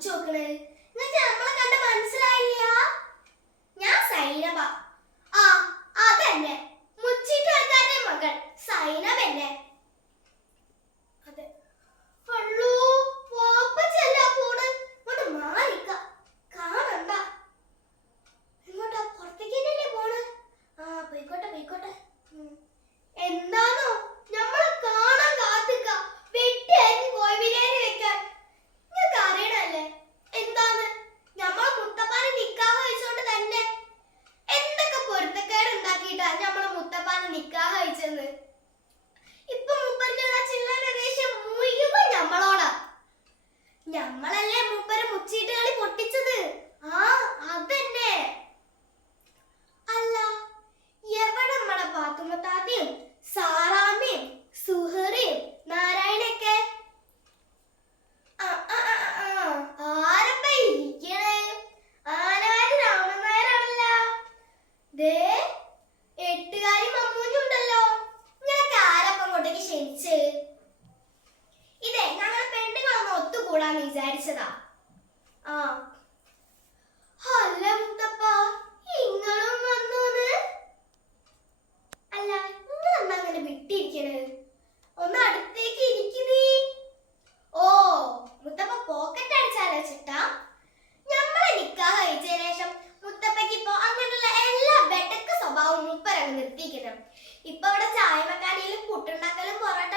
കുറിച്ച് നോക്കണേ നിങ്ങൾക്ക് നമ്മളെ കണ്ട് മനസ്സിലായില്ല? ഞാൻ സൈനബ. ആ അതന്നെ. മുച്ചിട്ട് മകൾ സൈനബ എന്നെ നിക്കാഹ് അയച്ചെന്ന് ഇപ്പൊ മൂപ്പരിക്കുള്ള ചില്ലറ ദേഷ്യം മുഴുവൻ നമ്മളോടാ ഞമ്മളല്ലേ വിചാരിച്ചതാ. ആ. അല്ല മുത്തപ്പ ഇങ്ങളും വന്നോന്ന്. അല്ല നിങ്ങൾ എന്നാ അങ്ങനെ വിട്ടിരിക്കണത് ഒന്ന് അടുത്തേക്ക് ഇരിക്കുന്നേ ഓ മുത്തപ്പ പോക്കറ്റ് അടിച്ചാലോ ചേട്ടാ നമ്മളെ നിക്കാഹ് കഴിച്ചതിന് ശേഷം മുത്തപ്പയ്ക്ക് ഇപ്പൊ അങ്ങനെയുള്ള എല്ലാ ബെട്ടക്ക് സ്വഭാവവും മുപ്പരങ്ങ് നിർത്തിക്കണം ഇപ്പൊ ഇവിടെ ചായ വെക്കാനേലും പുട്ടുണ്ടാക്കലും പൊറോട്ട